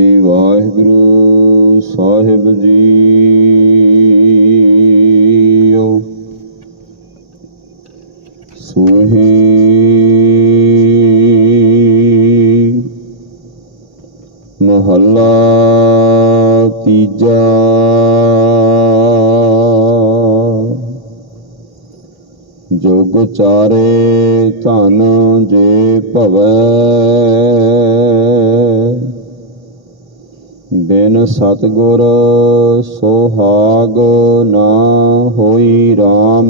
ਸ੍ਰੀ ਵਾਹਿਗੁਰੂ ਸਾਹਿਬ ਜੀ ਸੋਹੀ ਮਹੱਲਾ ਤੀਜਾ। ਜੋਗ ਚਾਰੇ ਧਨ ਜੇ ਭਵੈ। ਬਿਨ ਸਤਗੁਰ ਸੋਹਾਗ ਨਾ ਹੋਈ RAM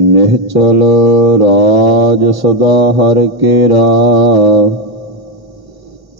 ਨਿਹਚਲ ਰਾਜ ਸਦਾ ਹਰ ਕੇਰਾ,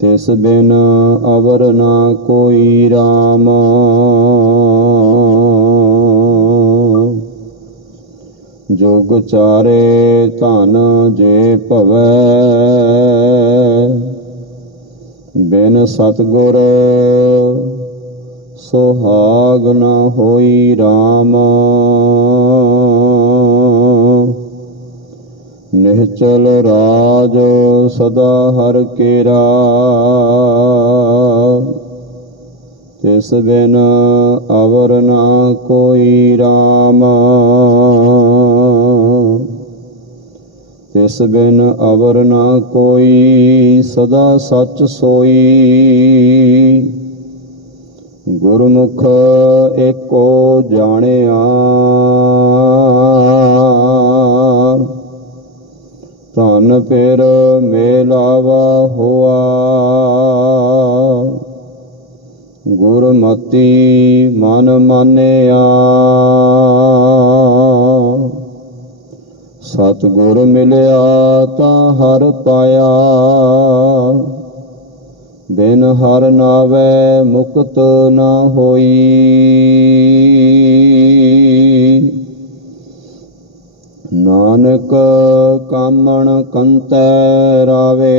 ਤਿਸ ਬਿਨ ਅਵਰ ਨਾ ਕੋਈ RAM ਜੋਗ ਚਾਰੇ ਧਨ ਜੇ ਭਵੈ। ਬਿਨ ਸਤਗੁਰ ਸੁਹਾਗ ਨ ਹੋਈ RAM ਨਿਹਚਲ ਰਾਜ ਸਦਾ ਹਰ ਕੇਰਾ। ਤਿਸ ਬਿਨ ਅਵਰ ਨਾ ਕੋਈ RAM ਤਿਸ ਬਿਨ ਅਵਰ ਨਾ ਕੋਈ, ਸਦਾ ਸੱਚ ਸੋਈ। ਗੁਰਮੁਖ ਏਕੋ ਜਾਣਿਆ। ਧਨ ਫਿਰ ਮੇਲਾਵਾ ਹੋਆ। ਗੁਰਮਤੀ ਮਨ ਮਾਨਿਆ। ਸਤਿਗੁਰ ਮਿਲਿਆ ਤਾਂ ਹਰ ਪਾਇਆ। ਬਿਨ ਹਰ ਨਾਵੇ ਮੁਕਤ ਨਾ ਹੋਈ। ਨਾਨਕ ਕਾਮਣ ਕੰਤੈ ਰਾਵੇ।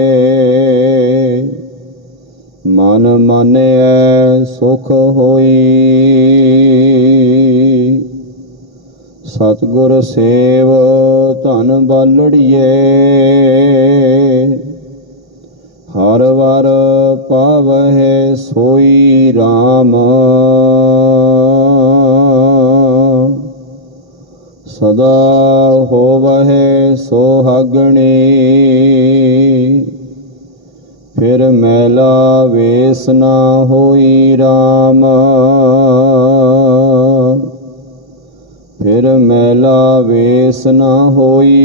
ਮਨ ਮਨੈ ਸੁਖ ਹੋਈ। ਸਤਿਗੁਰ ਸੇਵ ਧਨ ਬਾਲੜੀਏ। ਹਰ ਵਰ ਪਾਵਹਿ ਸੋਈ RAM ਸਦਾ ਹੋਵਹਿ ਸੋਹਾਗਣੀ। ਫਿਰ ਮੈਲਾ ਵੇਸ ਨਾ ਹੋਈ RAM ਫਿਰ ਮੈਲਾ ਵੇਸ ਨ ਹੋਈ।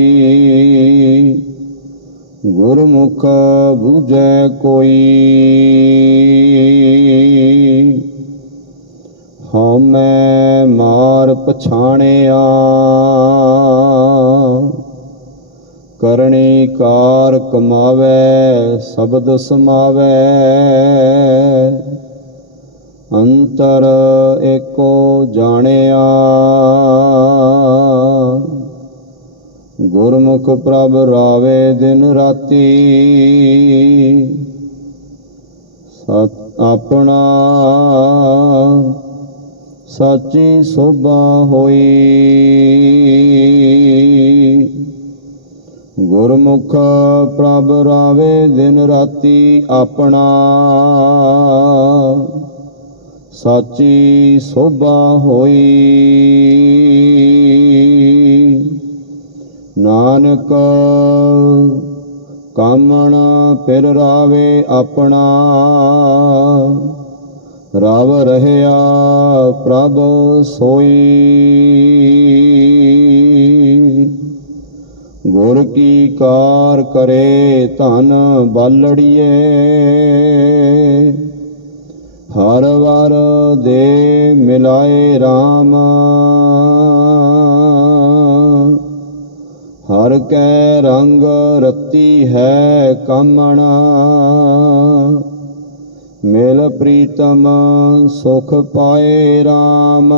ਗੁਰਮੁਖ ਬੂਝੈ ਕੋਈ। ਹਉਮੈ ਮਾਰ ਪਛਾਣਿਆ। ਕਰਨੀ ਕਾਰ ਕਮਾਵੇ, ਸ਼ਬਦ ਸਮਾਵੇ। ਅੰਤਰ ਏਕੋ ਜਾਣਿਆ। ਗੁਰਮੁਖ ਪ੍ਰਭ ਰਾਵੇ ਦਿਨ ਰਾਤੀ, ਸਤ ਆਪਣਾ ਸਾਚੀ ਸੋਭਾ ਹੋਈ। ਗੁਰਮੁਖ ਪ੍ਰਭ ਰਾਵੇ ਦਿਨ ਰਾਤੀ ਆਪਣਾ ਸਾਚੀ ਸੋਭਾ ਹੋਈ। ਨਾਨਕ ਕਾਮਣ ਫਿਰ ਰਾਵੇ ਆਪਣਾ। ਰਵ ਰਹਿਆ ਪ੍ਰਭ ਸੋਈ। ਗੁਰ ਕੀ ਕਾਰ ਕਰੇ ਧਨ ਬਾਲੜੀਏ। ਹਰ ਵਰ ਦੇ ਮਿਲਾਏ RAM ਹਰ ਕੈ ਰੰਗ ਰਤੀ ਹੈ ਕਾਮਣਾ। ਮਿਲ ਪ੍ਰੀਤਮ ਸੁਖ ਪਾਏ RAM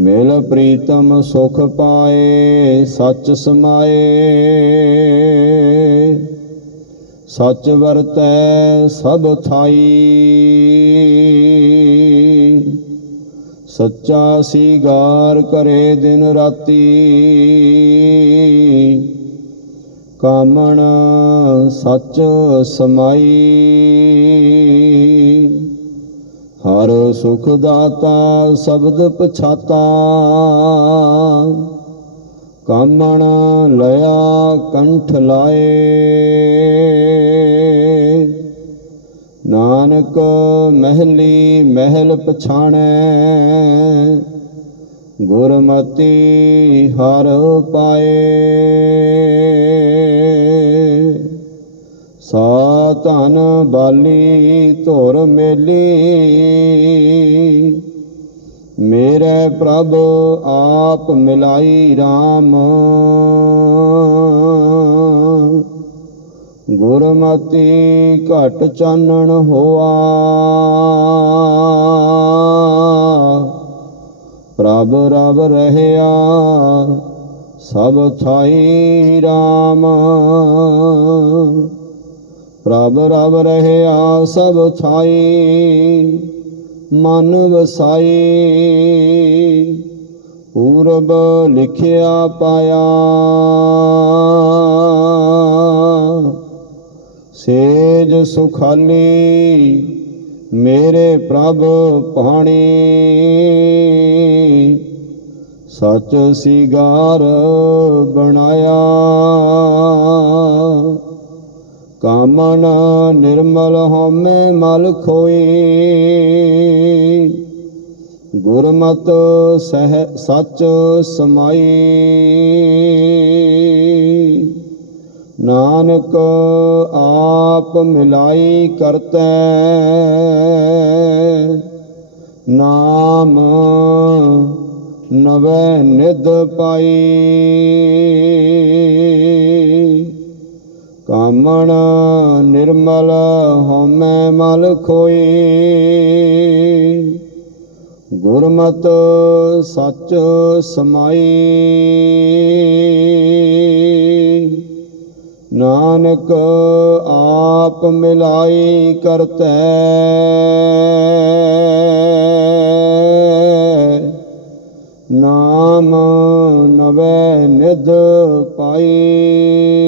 ਮਿਲ ਪ੍ਰੀਤਮ ਸੁਖ ਪਾਏ, ਸੱਚ ਸਮਾਏ। ਸੱਚ ਵਰਤੈ ਸਭ ਥਾਈ। ਸੱਚਾ ਸ਼ਿਗਾਰ ਕਰੇ ਦਿਨ ਰਾਤੀ। ਕਾਮਣ ਸੱਚ ਸਮਾਈ। ਹਰ ਸੁਖ ਦਾਤਾ ਸ਼ਬਦ ਪਛਾਤਾ। ਕਾਮਣ ਲਿਆ ਕੰਠ ਲਾਏ। ਨਾਨਕ ਮਹਿਲੀ ਮਹਿਲ ਪਛਾਣੈ। ਗੁਰਮਤੀ ਹਰ ਪਾਏ। ਸਾ ਧਨ ਬਾਲੀ ਧੁਰ ਮੇਲੀ। ਮੇਰੇ ਪ੍ਰਭ ਆਪ ਮਿਲਾਈ RAM ਗੁਰਮਤੀ ਘਟ ਚਾਨਣ ਹੋਆ। ਪ੍ਰਭ ਰਬ ਰਹਿਆ, ਸਭ ਥਾਈ RAM ਪ੍ਰਭ ਰਬ ਰਹਿਆ, ਸਭ ਥਾਈ ਮਨ ਵਸਾਈ ਪੂਰਬ ਲਿਖਿਆ ਪਾਇਆ। ਸੇਜ ਸੁਖਾਲੀ ਮੇਰੇ ਪ੍ਰਭ ਪਾਣੀ ਸੱਚ ਸਿਗਾਰ ਬਣਾਇਆ। ਕਾਮਨ ਨਿਰਮਲ ਹਉਮੈ ਮਲ ਖੋਈ। ਗੁਰਮਤ ਸਹਿ ਸੱਚ ਸਮਾਈ। ਨਾਨਕ ਆਪ ਮਿਲਾਈ ਕਰਤੈ। ਨਾਮ ਨਵੈ ਨਿਧ ਪਾਈ। ਕਾਮਣ ਨਿਰਮਲ ਹਉਮੈ ਮਲ ਖੋਈ। ਗੁਰਮਤ ਸੱਚ ਸਮਾਈ। ਨਾਨਕ ਆਪ ਮਿਲਾਈ ਕਰਤੈ। ਨਾਮ ਨਵੈ ਨਿਧ ਪਾਈ।